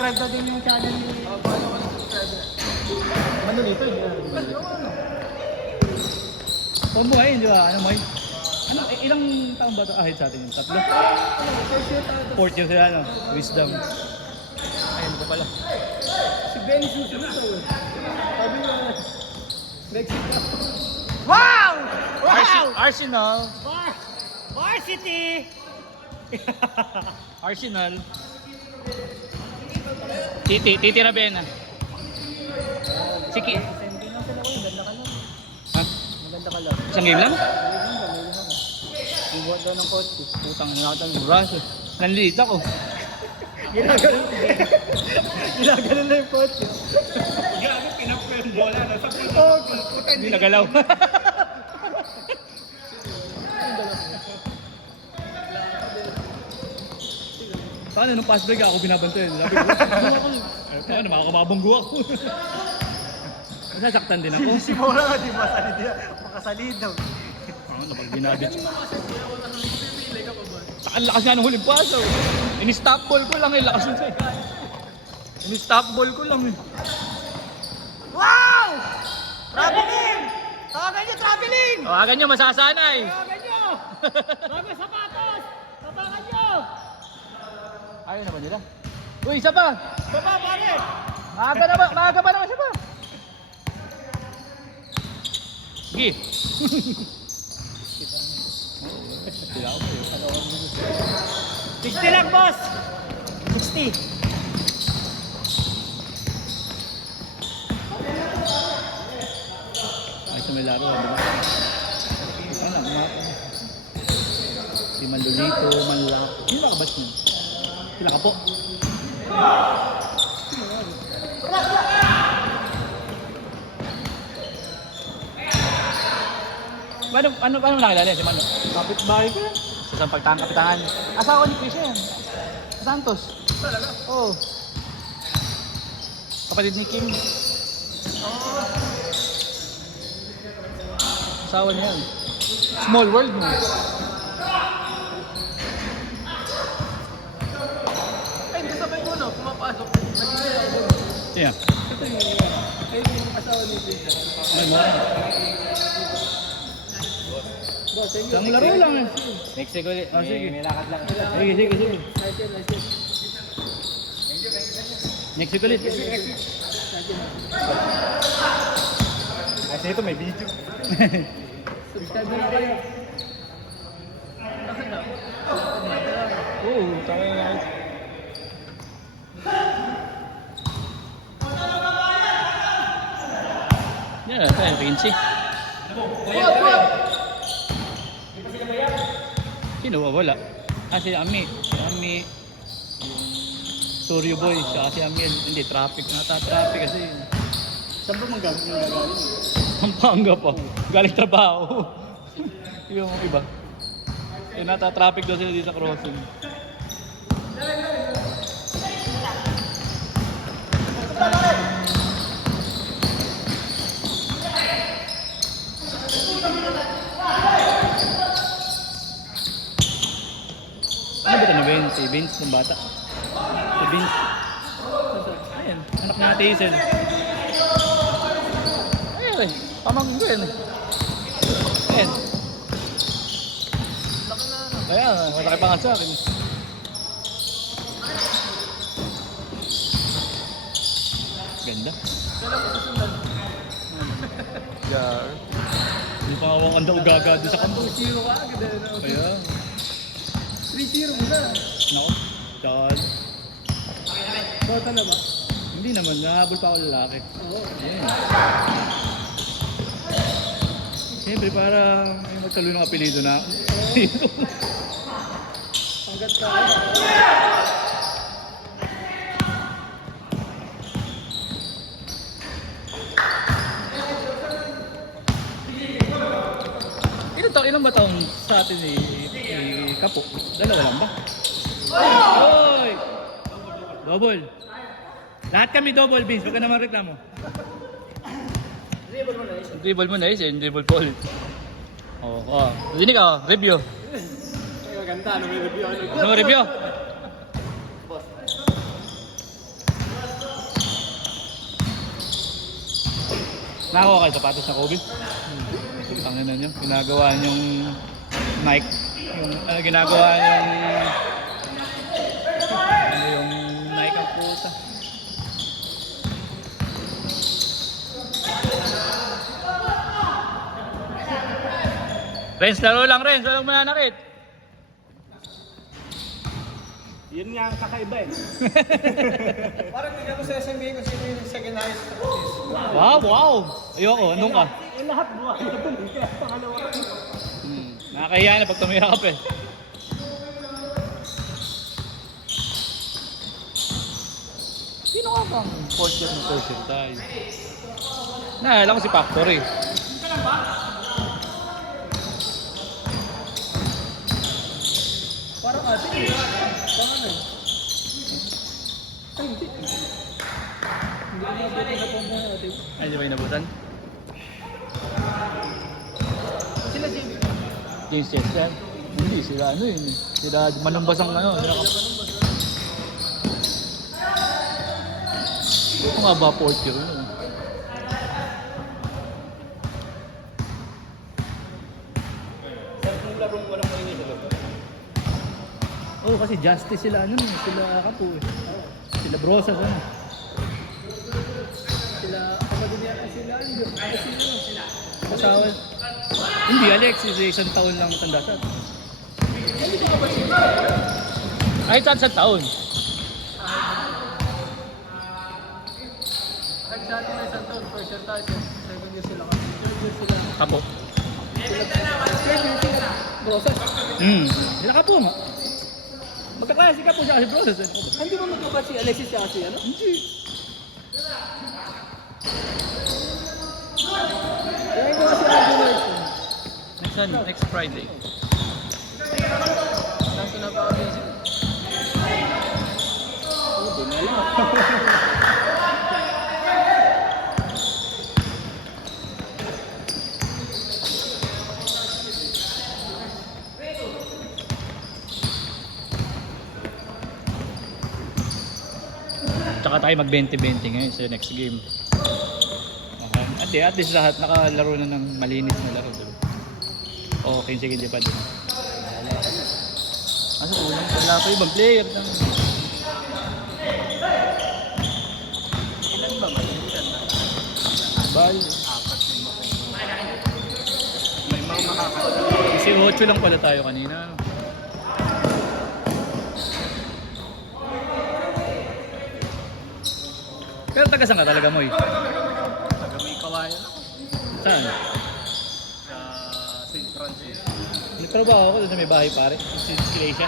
subscribe na din yung channel ni... Paano ka subscriber? Ano dito eh? Ano? Pambuhay, di ba? Ano mo Ano, ilang taon ba ito ahead sa atin? Tatlo? Fourth year sila, no? Wisdom. Ayun ko pala. Si Benny susunod daw eh. Sabi niya, Mexico. Wow! Wow! Arsenal! Varsity! Arsenal. Titi Rabena. Sige. Hindi lang sila ko, maganda ka lang. Ha? Maganda ka lang. Isang game lang? Ibuhat daw ng coach. Putang nakatan ng braso. Nanliit ako. Ginaganon na yung coach. Gago, pinapko yung bola. Nasa puto. Oh, Puta, Hindi nagalaw. Paano nung pass break ako binabantayan? Sabi ko, ano, makakamabanggo ako. Nasasaktan din ako. si Mora nga, di ba? Salid niya. Makasalid daw. Ano pag binabit? Ang lakas nga ng huling paso. Ini-stop ball ko lang eh. Lakas yun sa'yo. Ini-stop ball ko lang eh. Wow! Traveling! Tawagan niyo, traveling! Tawagan nyo, masasanay. Tawagan niyo! Bago sapatos! Tawagan niyo! Ayaw naman nila. Uy, isa pa! Baba, pare! Maaga pa naman isa pa. Sige. Sila ako sa'yo. 60 lang, boss! 60. Ay, sa may laro. Ano lang, si Manlolito, Manlak. Sino ba kabat niyo? Sila ka po. Paano nakilala si Mano? Kapit-bahay ko yan. Sa isang pagtangkapitangan. Asawa ni Chris yan. Sa Santos. Talaga? Oo. Kapatid ni Kim. Asawa niya yan. Small world mo. Ay, kasabay ko no, pumapasok. Yeah. Ito yung asawa ni Jason. Ay, mo. Boss, thank you. Isang laro lang eh. Mexico ulit. Ah, sige. May lakad lang. Sige. Nice. Next week ulit. Kasi ito may video. Subscribe na lang kayo. Oo, tama nga. Yan, kaya Vinci. Sino wala? Si Ami. Si Ami. Suryo Boy. Siya si Ami. Hindi, traffic. Nata-traffic kasi. Saan ba manggagaling? Pampanga pa. Galing trabaho. Yung iba. Eh, nata-traffic daw sila dito sa crossing. Ano ba ito na Vince? Si Vince ng bata? Si Vince. Ayan, anak na Hazel. Ayun, pamangkin ko yan. Ayan. Kaya, malaki pa nga sa akin. Ganda. Gar. Hindi pa awang anda ugaga doon sa kampo. 2-0 ka agad eh. No? Kaya, 3-0 mo na. nako. Dahil, Bota na ba? hindi naman, nahabol pa ako lalaki. Oo. Ayan. Siyempre, para may magtalo ng apelido na ako. Hanggat ka. Ilan ba taong sa atin ni Kapo? Dalawa lang ba? Oy! Double. Lahat kami double, Vince. Huwag ka naman reklamo. Dribble mo na yun. Dribble po ulit. Oh. Dinig ka, review. Maganda, ano may review? Ano review? Nakakuha kayo sapatos na Kobe? Ang ano nyo, ginagawa nyong Nike. Yung ginagawa nyong... Ano yung Nike ang puta? Renz, laro lang Renz, walang mananakit. Yun nga ang kakaiba eh. Parang tignan mo sa SMBA kung sino yung second highest practice. Wow! Ayoko, andun ka. Eh lahat buwan na doon. Kaya pangalawa. Nakakahiya na pag tumirap eh. Sino ka bang fourth year na first year tayo? Naalala ko si Factory. Parang atin eh. Parang ano eh. Ay, hindi. Hindi ko nabutin na pompa natin. Ay, di ba inabutan? Sila Jimmy. James Chester? Hindi, sila ano yun eh. Sila manumbas ang ano. Ito nga ba fourth year yun? Yung larong walang mainit sa loob. Oo, kasi Justice sila ano eh. Sila Kapo eh. Sila Brosas ano. Sila, kapatid niya sila, hindi. Sila. Asawa. Hindi, Alexis eh, isang taon lang matanda siya. Ay, isang taon. Kahit sa atin na isang taon, first year tayo, second year sila kami. Third year sila. Kapo. Third year sila. Brosas. Sila Kapo nga. Magkaklase Kapo siya kasi Brosas eh. Hindi mo magkakat si Alexis siya kasi ano? Hindi. Kaya ko kasi Aldo Martin. Next Friday. Saan ko napaka-busy? Oo, di na lang. Tsaka tayo mag 20-20 ngayon sa next game. At least lahat nakalaro na ng malinis na laro. Diba? Okay, sige, di ba din? Ano po, wala pa ibang player. Ilan ba? Malimutan na. Bal. May mga makakasal. Kasi 8 lang pala tayo kanina. Pero taga saan ka talaga mo eh? Taga may kawayan ako. Saan? Sa St. Francis. Nagtrabaho ako doon sa may bahay pare. Si Glacia.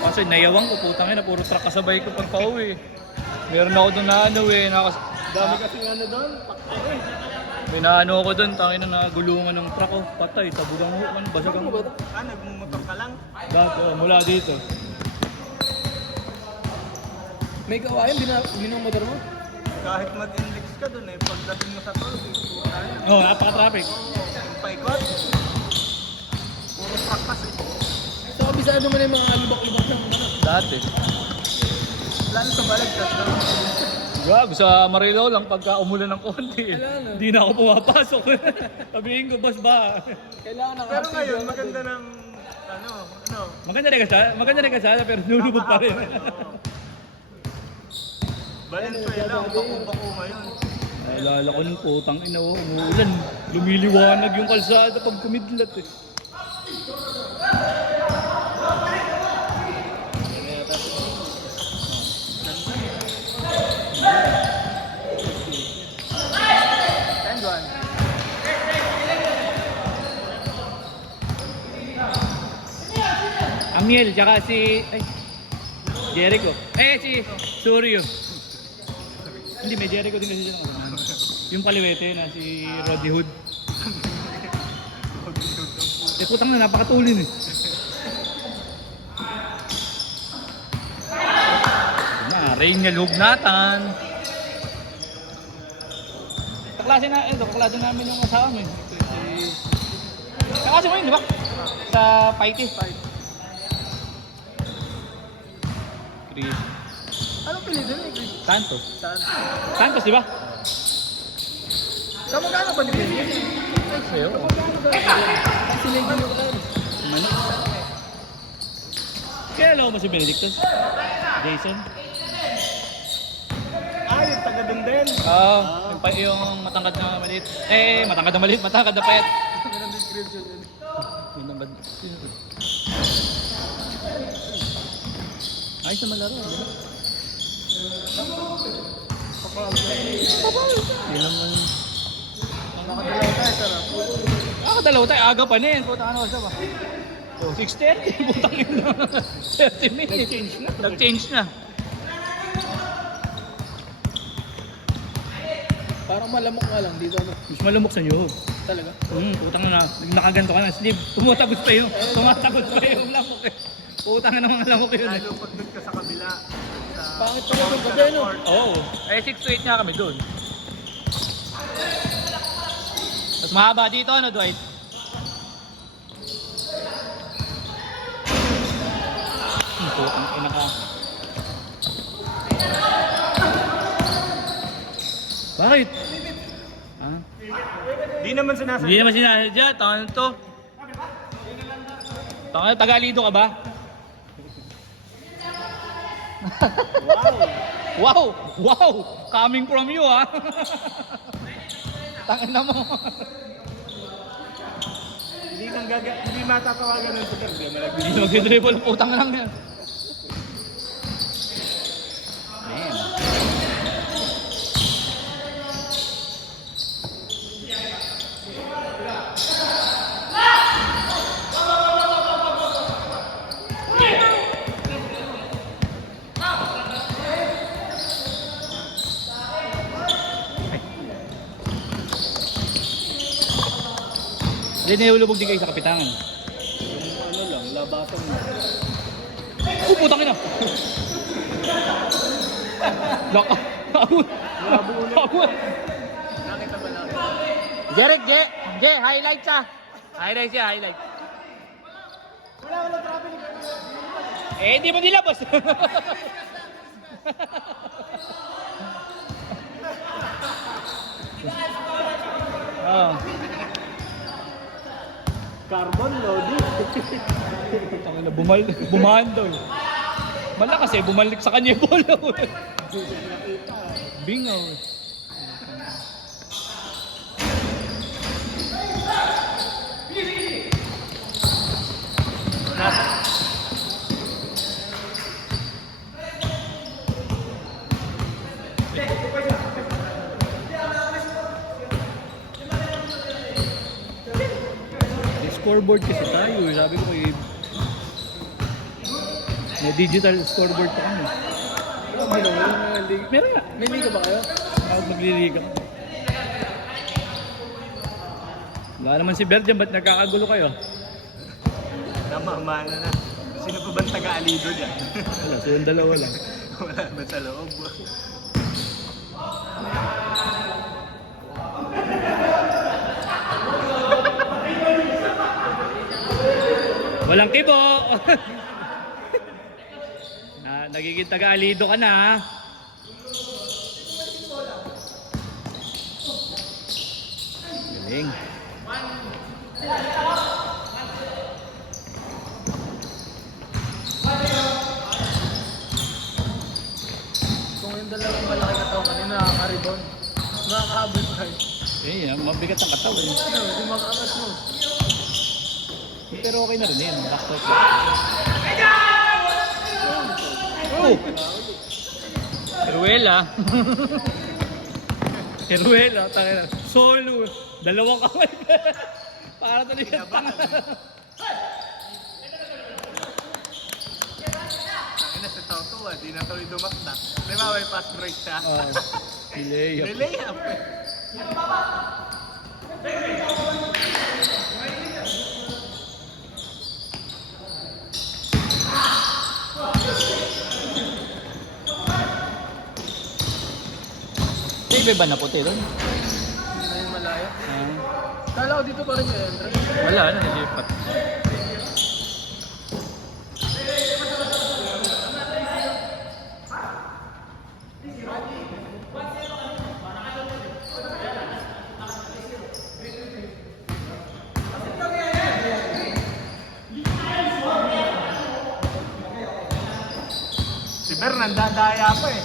Kasi nayawang ko putang ina, puro truck kasabay ko pag pauwi. Meron ako doon na ano eh, Dami kasi ano doon. Pakto eh. may naano ako doon, tangina na gulungan ng truck ko, patay, tabugang mo, ano, basag ang Ano ba ito? Ah, nagmumotor ka lang? gago, mula dito. May kawayan, binang motor mo? Kahit mag-index ka dun eh, pagdating mo sa toll, tayo. Oo, napaka-traffic. Yung paikot, puro truck kasi. So, kabisado mo na yung mga lubak-lubak ng ano. Dati. Lalo sa baligtas na. Gago, sa Marilao lang pagka umulan ng konti. Wala na. Hindi na ako pumapasok. Sabihin ko, boss ba? Kailangan ng Pero happy ngayon, yun. maganda ng, ano, Maganda rin kasala, pero nulubog pa rin. Valenzuela, ang bako-bako ngayon. Naalala ko nung putang ina, umuulan. Lumiliwanag yung kalsada pag kumidlat eh. And one. Amiel, tsaka si... Ay, Jericho. Si Suryo. Hindi, may Jericho din kasi siya nakasama. Yung paliwete na si Roddy Hood. Putang na, napakatulin eh. Rain nga lugnatan. Kaklase namin yung asawa mo eh. Kaklase mo yun, di ba? Sa Paiti. Chris. Anong pilido niya, Chris? Santos. Saan? Santos, di ba? Kamagano ba ni Benji? Sa'yo? Kasi medyo yung manok. Kaya alam mo si Benedictus? Jason? Yung taga dun din. Oo, yung matangkad na maliit. Matangkad na maliit, matangkad na payat. Yun ang description yun. Ayos na malaro, di ba? Yun naman. Nakadalaw tayo, sarap. Nakadalaw tayo, aga pa na yun. Puta ano sa ba? 6:30, putang ina. 30 minutes. Nag-change na. Parang malamok nga lang dito. Mas malamok sa New Hope. Talaga? Putang na, nakaganto ka na, sleeve. Tumatagos pa yung lamok eh. Putang na ng mga lamok yun eh. Lalo pag doon ka sa kabila. Pangit pa yung gabi, no? Oo. 6 to 8 nga kami doon. Mas mahaba dito, ano Dwight? Putang ina ka. Bakit? Ha? Di naman sinasadya. Hindi naman sinasadya. Tangan to. Tangan, Tagalido ka ba? Wow! Wow! Coming from you, ha? Tangin na mo. Hindi matatawagan ng tutor. Hindi na mag-dribble. Putang lang yan. Man. Hindi, nahulubog din kayo sa kapitangan. Ano lang, labatang mo. Putang ina! Laka! Awul! Awul! Nakita ba lang? Derek, highlights ah! Highlights siya, highlights. Wala traffic. Hindi mo nilabas! Oh. Carbon loading. Tangina, bumahan daw. Malakas eh, bumalik sa kanya yung bola. Bingaw. Scoreboard kasi tayo eh. Sabi ko eh, may digital scoreboard pa kami. Meron nga. May liga ba kayo? Ako magliliga. Wala naman si Berdian, ba't nagkakagulo kayo? Namamana na. Sino pa bang taga-alido dyan? Wala, silang dalawa lang. Wala ba sa loob? Walang kibo! Nagiging taga-alido ka na ha. Galing. Kung yung dalawang malaki na tao kanina, nakaka-rebound. Nakakahabol tayo. Mabigat ang katawan. Ano, di makakas mo. Pero okay na rin yun. Last out lang. Oh! Heruela. Heruela. Solo. Dalawang kamay. Para talaga yung tanga. Ang ina sa Toto, di na tuloy dumakda. Di ba may fast break siya? Delay. Delay up eh. May iba na puti doon? Hindi na yung malaya. Kala ko dito pa rin yung entrance. Wala na, nilipat. Ber, nandadaya pa eh.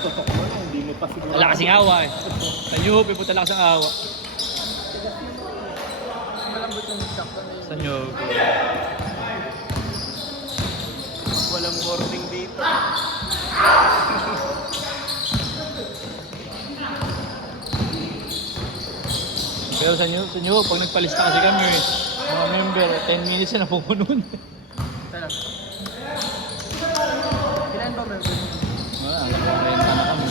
Totoo mo na, hindi mo pa siguro. Wala kasing awa eh. Sa New Hope, punta lang kasing awa. Malambot yung sakto na Sa New Hope. walang boarding dito. Pero sa New Hope, pag nagpalista kasi kami, mga member, 10 minutes na napupuno na. Talaga. Ilan ba meron? Wala, nakakarenta na kami.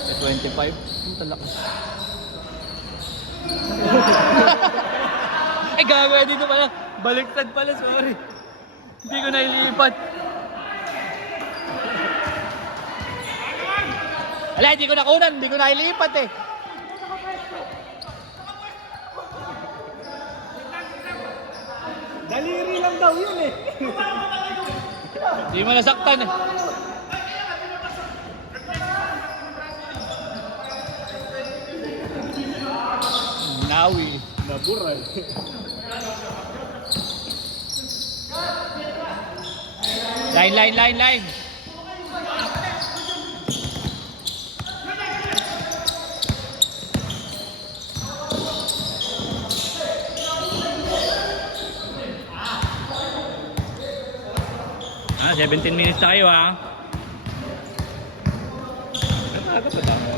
Sa 25, ang talakas. Ay, gago, dito pala. Baliktad pala, sorry. Hindi ko nailipat. Wala, hindi ko nakunan. Hindi ko nailipat eh. Daliri lang daw yun eh. Hindi mo nasaktan eh. Nawi. Nabural. Line. Ah, 17 minutes na kayo ha. Aga pa tama.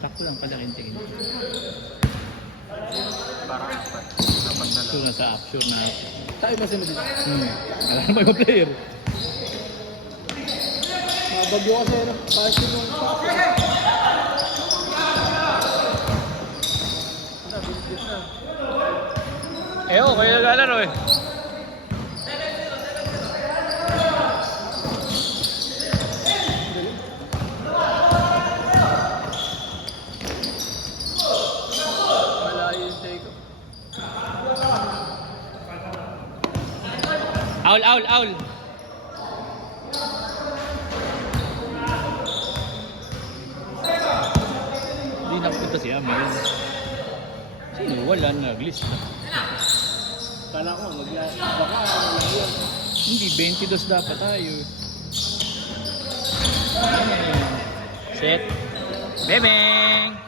Takto lang pala tingin. Parang apat. Dapat na lang. Sure na sa app, sure na. Tayo ba sino dito? Alam mo yung player. Mabagyo kasi ano. Kahit yung Eh, oh, kaya naglalaro eh. Malayo yung take ko. Owl. Hindi nakapunta si Amel. Sino? Wala, nag-list na. kala ko baka ano lang yun. Hindi, 22 dapat tayo. Set. Bebeng!